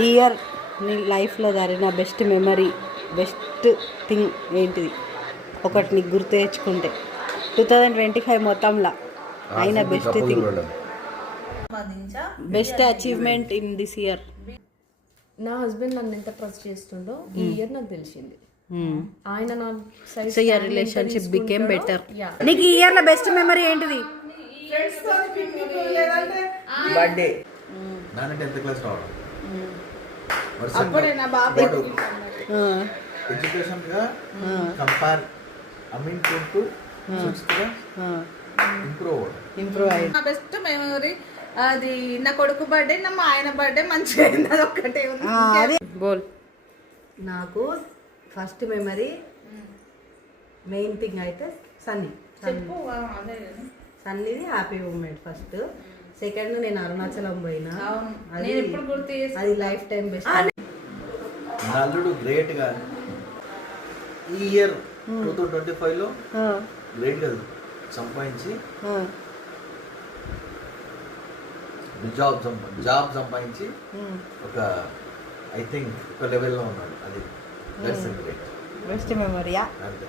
ఈ ఇయర్ నీ లైఫ్లో జరిగిన బెస్ట్ మెమరీ, బెస్ట్ థింగ్ ఏంటిది? ఒకటి నీకు గుర్తు తెచ్చుకుంటే 2025 మొత్తంలో అయిన best thing, best achievement in this year. నా హస్బెండ్ నన్ను ఎంత ట్రస్ట్ చేస్తుండో ఈ ఇయర్ నాకు తెలిసింది. ఆయన నా so your relationship became better. నీకు ఈ ఇయర్ లో బెస్ట్ మెమరీ ఏంటిది? బర్త్డే నాన్న 10th క్లాస్ రావడం, ఎడ్యుకేషన్ గా కంపేర్ టు 6th గా ఇంప్రూవ్ అయ్యింది. నా బెస్ట్ మెమరీ అది నా కొడుకు బర్త్డే, మా ఆయన బర్త్డే మంచిగా అయింది. అది ఒక్కటే ఉంది. బోల్. నాకు ఫస్ట్ మెమరీ మెయిన్ థింగ్ అయితే సన్నీది హ్యాపీ మూమెంట్ ఫస్ట్. సెకండ్ నేను అరుణాచలం పోయినా, అది లైఫ్ టైం బెస్ట్. నల్లుడు గ్రేట్ గా ఈ ఇయర్ 2025 లో గ్రేట్ గా సంపాదించి జాబ్ సంపాదించి ఒక ఐ థింక్ ఒక లెవెల్లో ఉన్నాడు. అది బెస్ట్ మెమరీయా. అంతే.